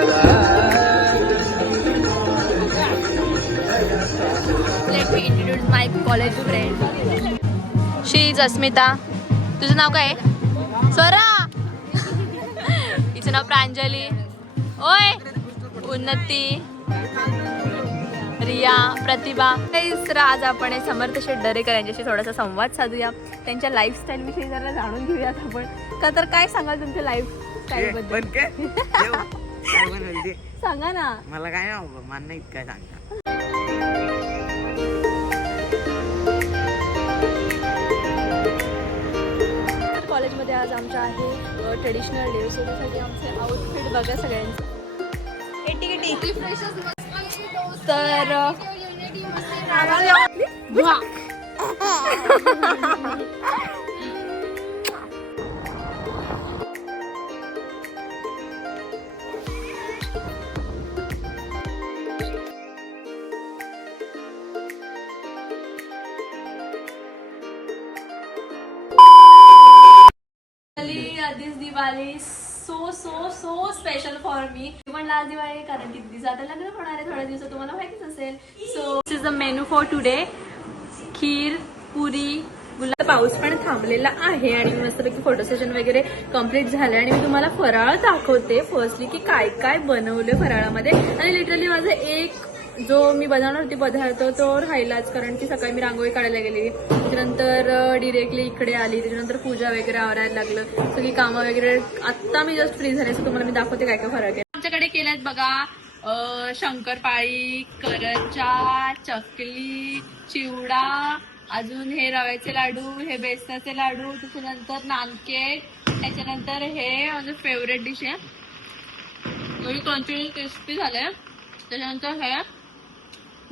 Let me introduce my college friend. She is अस्मिता. तुझं नाव काय आहे? स्वरा. हिचं नाव प्रांजली. ओय उन्नती, रिया, प्रतिभा. तर आज आपण समर्थ शेठ दरेकर यांच्याशी थोडासा संवाद साधूया. त्यांच्या लाईफस्टाईल विषयी जरा जाणून घेऊयात आपण. का तर काय सांगाल तुमच्या लाईफस्टाईल बद्दल? सांगा ना. मला काय मान नाही काय सांगता. कॉलेजमध्ये आज आमच्या आहे ट्रेडिशनल डे, सो त्यासाठी आमचे आउटफिट बघा सगळ्यांचं. तर this Diwali so so so special for me. पण आज दिवाळी कारण की दिवस आता लग्न होणार आहे थोड्या दिवसात, तुम्हाला माहितीच असेल. So this is the menu for today. खीर, पुरी, गुलाब. पाऊस पण थांबलेला आहे आणि मस्तपैकी फोटो सेशन वगैरे कम्प्लीट झालं आणि मी तुम्हाला फराळ दाखवते फर्स्टली की काय काय बनवलं फराळामध्ये. आणि लिटरली माझं एक जो मी बनवणार होती पदार्थ तो राहिलाच, कारण की सकाळी मी रांगोळी काढायला गेली, त्याच्यानंतर डिरेक्टली इकडे आली, त्याच्यानंतर पूजा वगैरे आवरायला लागलं, सगळी कामं वगैरे. आता मी जस्ट फ्री झाले, सो तुम्हाला मी दाखवते काय काय फरक आहे. आमच्याकडे केल्यात बघा शंकरपाळी, करंजा, चकली, चिवडा, अजून हे रव्याचे लाडू, हे बेसनाचे लाडू, त्याच्यानंतर नानकेट, त्याच्यानंतर हे माझं फेवरेट डिश आहे, क्रिस्पी झालंय. त्याच्यानंतर हे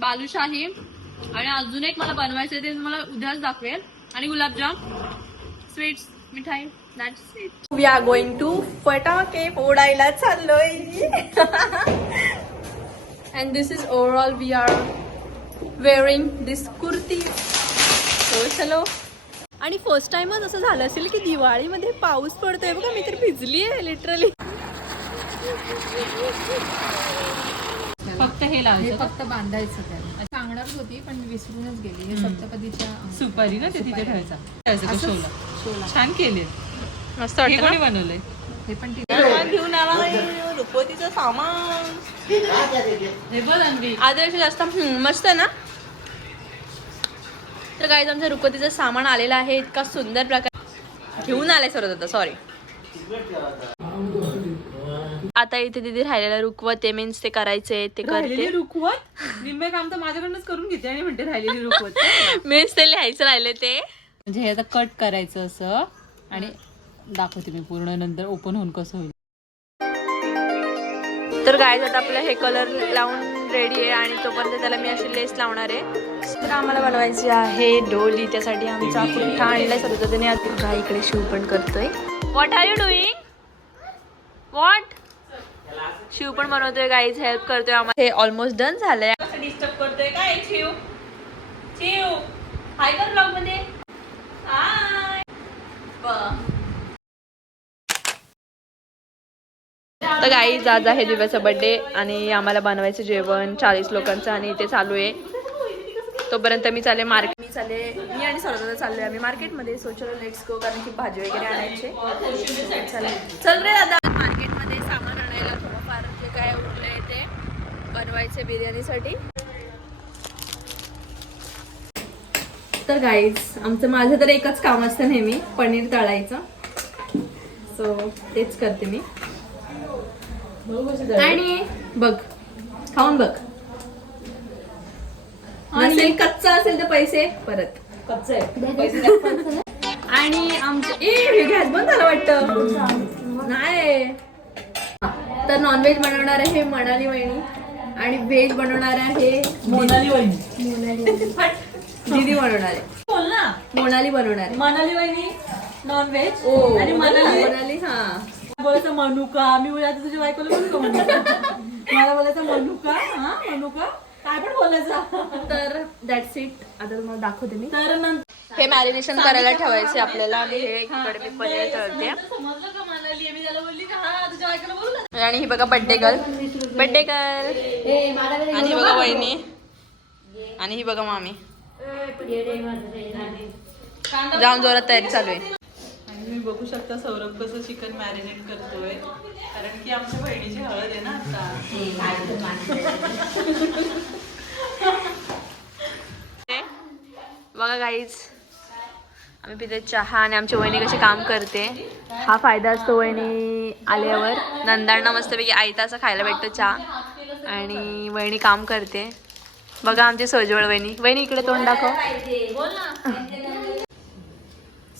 बालुशाही आणि अजून एक मला बनवायचं ते मला उद्याच दाखवेल. आणि गुलाबजाम, स्वीट्स, मिठाई. That's it. We are going to फटाके फोडायला चाललोय. And this is overall we are wearing this kurti. हो चलो. आणि फर्स्ट टाइमच असं झालं असेल की दिवाळीमध्ये पाऊस पडतोय बघा. मी तर भिजली आहे लिटरली. फक्त हे लावायचं, फक्त बांधायचं त्याला. सांगणारच होती पण विसरूनच गेली. हे सप्तपदीच्या सुपारी ना ते तिथे ठेवायचं. छान केले, मस्त हे कोणी बनवलंय? हे पण घेऊन आला रुपवतीचं सामान. हे बघ आणली आधी जास्त मस्त ना. तर गाईज आमच्या रुपवतीचं सामान आलेलं आहे इतका सुंदर प्रकार घेऊन आलाय सर. आता सॉरी. आता इथे दिदी राहिलेला रुकवत ते मीन्स ते करायचे ते करते. रुखवत निम्मे काम तर माझ्याकडनंच करून घेते आणि म्हणते राहिलेली रुखवत. मीन्स ते लिहायचं राहिले ते. म्हणजे हे आता कट करायचं असं आणि दाखवते मी पूर्ण नंतर ओपन होऊन कसं होईल. तर गाईज आता आपलं हे कलर लावून रेडी आहे आणि तोपर्यंत त्याला मी अशी लेस लावणार आहे. तर आम्हाला बनवायची आहे डोली. त्यासाठी आमचा पुठ्ठा आणलाय सर्व त्याने. आता इकडे शिव पण करतोय. What are you doing? What? Shiv पण बनवतोय गाईज, हेल्प करतोय आम्हाला. हे ऑलमोस्ट डन झालंय. डिस्टर्ब करतोय काय शिव? शिव हाय कर ब्लॉग मध्ये. हाय. तर गाईज आज आहे दिव्याचा बर्थडे आणि आम्हाला बनवायचं जेवण 40 लोकांचं आणि ते चालू आहे. तोपर्यंत मी चालले मी आणि सरदादा चाललोय आम्ही मार्केटमध्ये. सो चलो लेट्स गो, कारण की भाजी वगैरे आणायचे. चल रे दादा. मार्केटमध्ये सामान आणायला थोडंफार जे काय उरलंय ते बनवायचे बिर्याणीसाठी. तर गाईज माझं तर एकच काम असतं नेहमी, पनीर तळायचं. सो तेच करते मी. आणि बघ खाऊन बघ. नसेल कच्चा असेल तर पैसे परत. कच्चा आहे आणि आमचं गॅस बंद झालं वाटतं. नाही. तर नॉनव्हेज बनवणार आहे मनाली वहिनी आणि व्हेज बनवणार आहे मोनाली वहिनी. दीदी बनवणार आहे. बोल ना. मोनाली बनवणार आहे. मनाली वहिनी नॉनव्हेज आणि मोनाली. हा बोलायचं मनुका. मी बोलायचं तुझ्या बायकोला बोलू का मनुका? मला बोलायचं मनुका. हा मनुका काय पण बोलायचं. तर दॅट्स इट. आता तुम्हाला दाखवते मी. तर हे मॅरिनेशन करायला ठेवायचे आपल्याला. आणि हे इकडे मी पनीर तळते. समजलं का मनाली? मी त्याला बोलली का हा तुझ्या बायकोला बोलू आणि ही बघा बड्डे गर्ल. Birthday girl. आणि ही बघा वहिनी. आणि ही बघा मामी. जाम जोरात तयारी चालू आहे. आणि तुम्ही बघू शकता सौरभ कसं चिकन मॅरिनेट करतोय, कारण की आमच्या बहिणीची हळद आहे ना आता. बघा गाईज, आम्ही पिते चहा आणि आमची वहिनी कशी काम करते. हा फायदा असतो वहिनी आल्यावर. नंदांना मस्तपैकी आयता असं खायला भेटतो चहा. आणि वहिनी काम करते. बघा आमची सोजवळ वहिनी. वहिनी इकडे तोंड दाखव. बोल ना.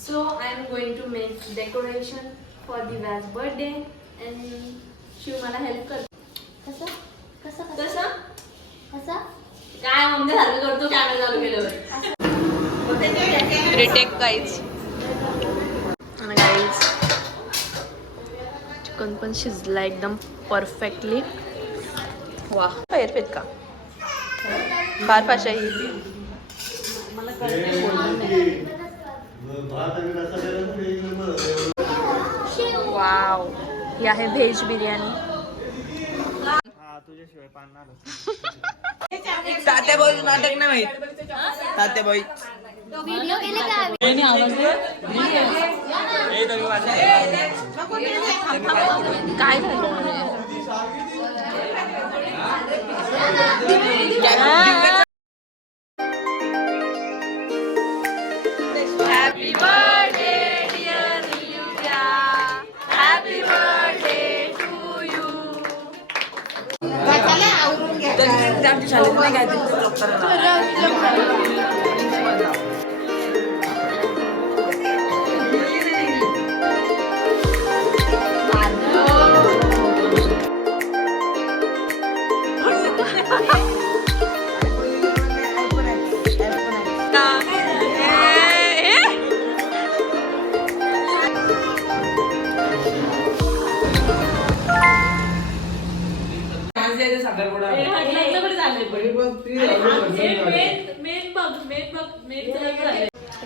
So I am going to make decoration for Diva's birthday and Shiv मला हेल्प कर. कसं कसं कसं कसं काय मम्मी सारखं करतो कॅमेरा चालू केल्यावर. Retake guys. आणि गाईज चिकन पण शिजला एकदम परफेक्टली. वा परफेक्ट का फार भाषा ही. वाव, ही आहे व्हेज बिर्याणी. तात्याबाई नाटक नाही माहित. तात्याबाई काय झालं happy birthday dear Livya. Happy birthday to you.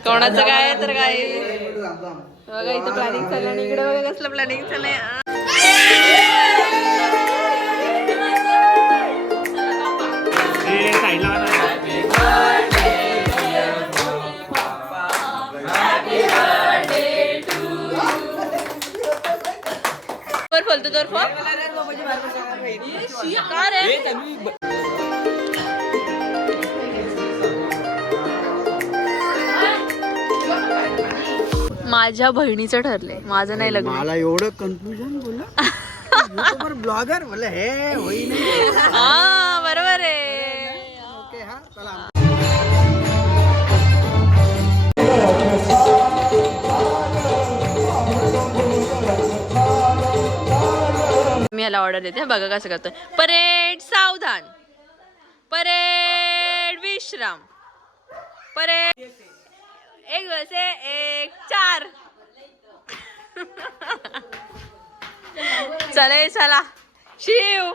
कोणाचं काय तर काय बघा इथं प्लॅनिंग चाललं आणि इकडे बघा कसलं प्लॅनिंग चाललंय. बोलतो तर का रे. माझ्या बहिणीचं ठरलंय, माझं नाही लग्न. मला एवढं कन्फ्युजन बोला ब्लॉगर बोला हे होई नाही. हा बरोबर आहे. ओके हा चला. मी याला ऑर्डर देते. बघा कसं करतोय. परेड सावधान. परेड विश्राम. परेड 1 2 3 1 4. चला चला शिव.